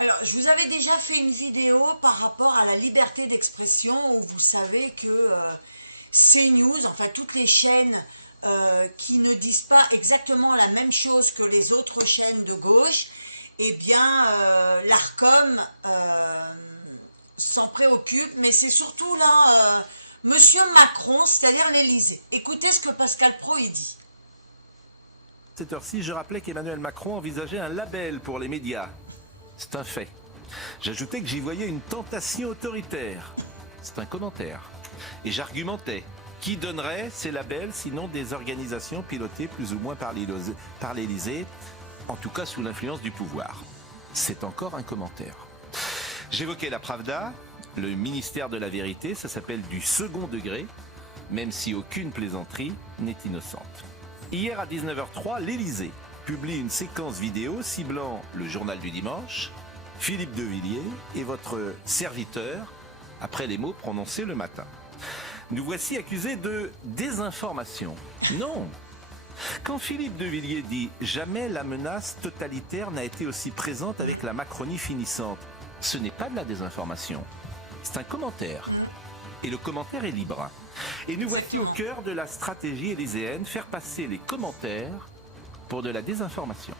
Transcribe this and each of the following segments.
Alors, je vous avais déjà fait une vidéo par rapport à la liberté d'expression où vous savez que CNews, enfin toutes les chaînes qui ne disent pas exactement la même chose que les autres chaînes de gauche, eh bien, l'ARCOM s'en préoccupe, mais c'est surtout là Monsieur Macron, c'est-à-dire l'Élysée. Écoutez ce que Pascal Praud y dit. Cette heure-ci, je rappelais qu'Emmanuel Macron envisageait un label pour les médias. C'est un fait. J'ajoutais que j'y voyais une tentation autoritaire. C'est un commentaire. Et j'argumentais. Qui donnerait ces labels sinon des organisations pilotées plus ou moins par l'Élysée, en tout cas sous l'influence du pouvoir. C'est encore un commentaire. J'évoquais la Pravda, le ministère de la vérité, ça s'appelle du second degré, même si aucune plaisanterie n'est innocente. Hier à 19h03, l'Élysée publie une séquence vidéo ciblant le journal du dimanche, Philippe de Villiers et votre serviteur, après les mots prononcés le matin. Nous voici accusés de désinformation. Non. Quand Philippe de Villiers dit « Jamais la menace totalitaire n'a été aussi présente avec la Macronie finissante », ce n'est pas de la désinformation, c'est un commentaire. Et le commentaire est libre. Et nous voici au cœur de la stratégie élyséenne, faire passer les commentaires pour de la désinformation.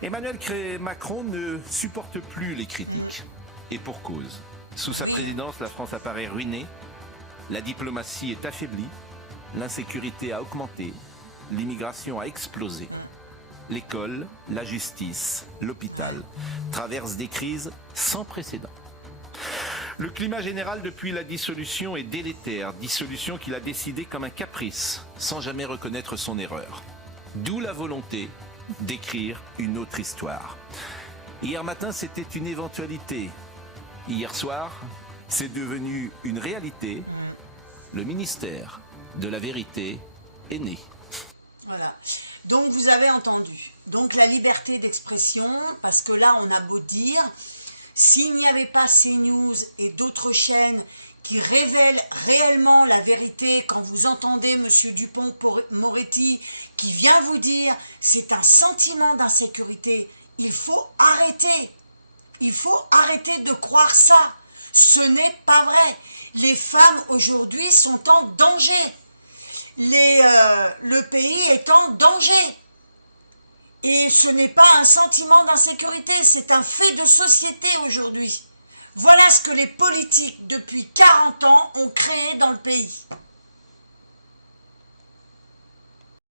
Emmanuel Macron ne supporte plus les critiques, et pour cause. Sous sa présidence, la France apparaît ruinée, la diplomatie est affaiblie, l'insécurité a augmenté, l'immigration a explosé. L'école, la justice, l'hôpital traversent des crises sans précédent. Le climat général depuis la dissolution est délétère, dissolution qu'il a décidée comme un caprice, sans jamais reconnaître son erreur. D'où la volonté d'écrire une autre histoire. Hier matin, c'était une éventualité. Hier soir, c'est devenu une réalité. Le ministère de la vérité est né. Voilà. Donc, vous avez entendu. Donc, la liberté d'expression, parce que là, on a beau dire, s'il n'y avait pas CNews et d'autres chaînes qui révèlent réellement la vérité, quand vous entendez Monsieur Dupond-Moretti qui vient vous dire c'est un sentiment d'insécurité, il faut arrêter. Il faut arrêter de croire ça. Ce n'est pas vrai. Les femmes aujourd'hui sont en danger. Le pays est en danger. Et ce n'est pas un sentiment d'insécurité, c'est un fait de société aujourd'hui. Voilà ce que les politiques, depuis 40 ans, ont créé dans le pays.